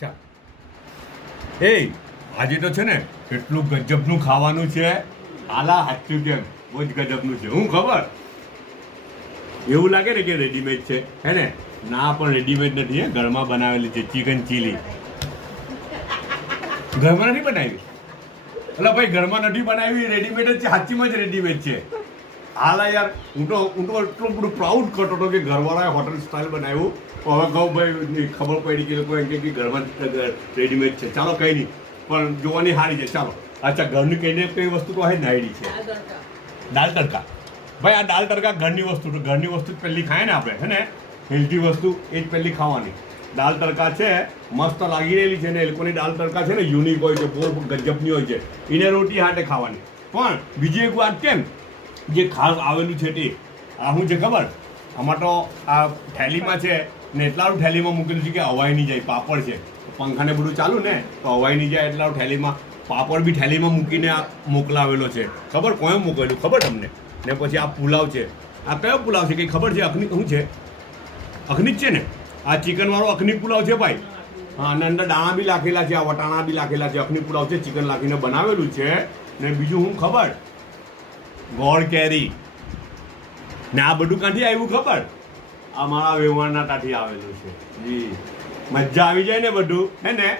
ચાલ એ આજે તો છે ને એટલું ગજબનું ખાવાનું છે. આલા હાથ્યું કેમ બહુ જ ગજબનું છે. હું ખબર એવું લાગે ને કે રેડીમેડ છે હે ને? ના, પણ રેડીમેડ નથી. ઘરમાં બનાવેલી છે. ચિકન ચીલી ઘરમાં નથી બનાવી. એટલે ભાઈ ઘરમાં નથી બનાવી, રેડીમેડ જ છે. સાચીમાં જ રેડીમેડ છે. હાલા યાર, હું તો એટલું બધું પ્રાઉડ કરતો હતો કે ઘરવાળાએ હોટલ સ્ટાઇલ બનાવ્યું. હવે કહું ભાઈ ખબર પડી કે લોકો એમ કે ઘરમાં રેડીમેડ છે. ચાલો કંઈ નહીં, પણ જોવાની સારી છે. ચાલો અચ્છા, ઘરની કઈ વસ્તુ તો હે નાયડી છે. દાલ તડકા. ભાઈ આ દાલ તડકા ઘરની વસ્તુ તો ઘરની વસ્તુ જ પહેલી ખાય ને આપણે, હે ને? હેલ્ધી વસ્તુ એ જ પહેલી ખાવાની. દાલ તડકા છે, મસ્ત લાગી રહેલી છે ને. એ લોકોની દાલ તડકા છે ને યુનિક હોય છે, બહુ ગજબની હોય છે. એને રોટી હાથે ખાવાની. પણ બીજી એક વાત કેમ જે ખાસ આવેલું છે તે આ શું છે ખબર? આમાં તો આ થેલીમાં છે ને, એટલાનું થેલીમાં મૂકેલું છે કે હવાઈ નહીં જાય. પાપડ છે, પંખાને બધું ચાલુ ને તો હવાઈ નહીં જાય. એટલાનું થેલીમાં પાપડ બી થેલીમાં મૂકીને આ મોકલાવેલો છે. ખબર કોણે મોકલેલું ખબર તમને? ને પછી આ પુલાવ છે. આ કયો પુલાવ છે કંઈ ખબર છે? અખની શું છે? અખની જ છે ને? આ ચિકનવાળો અખની પુલાવ છે ભાઈ. હા, અને અંદર દાણા બી લાખેલા છે, આ વટાણા બી લાખેલા છે. અખની પુલાવ છે, ચિકન લાખીને બનાવેલું છે. ને બીજું શું ખબર? ગોળ કેરી. ને આ બધું ક્યાંથી આવ્યું ખબર? આ મારા વ્યવહારના ત્યાંથી આવેલું છે જી. મજા આવી જાય ને બધું, હે ને?